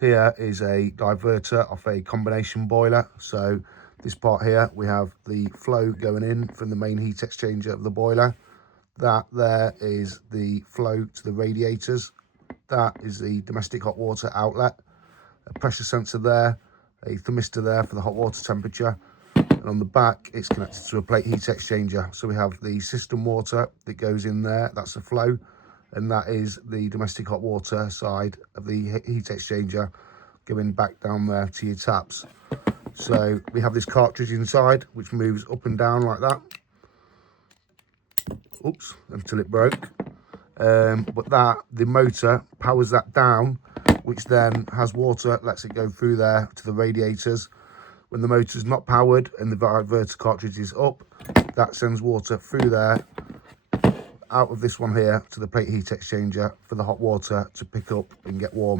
Here is a diverter off a combination boiler. So this part here, we have the flow going in from the main heat exchanger of the boiler. That there is the flow to the radiators. That is the domestic hot water outlet. A pressure sensor there, a thermistor there for the hot water temperature. And on the back, it's connected to a plate heat exchanger. So we have the system water that goes in there, that's the flow. And that is the domestic hot water side of the heat exchanger going back down there to your taps. So we have this cartridge inside, which moves up and down like that. Oops, until it broke. But the motor powers that down, which then has water, lets it go through there to the radiators. When the motor's not powered and the diverter cartridge is up, that sends water through there, out of this one here to the plate heat exchanger for the hot water to pick up and get warm.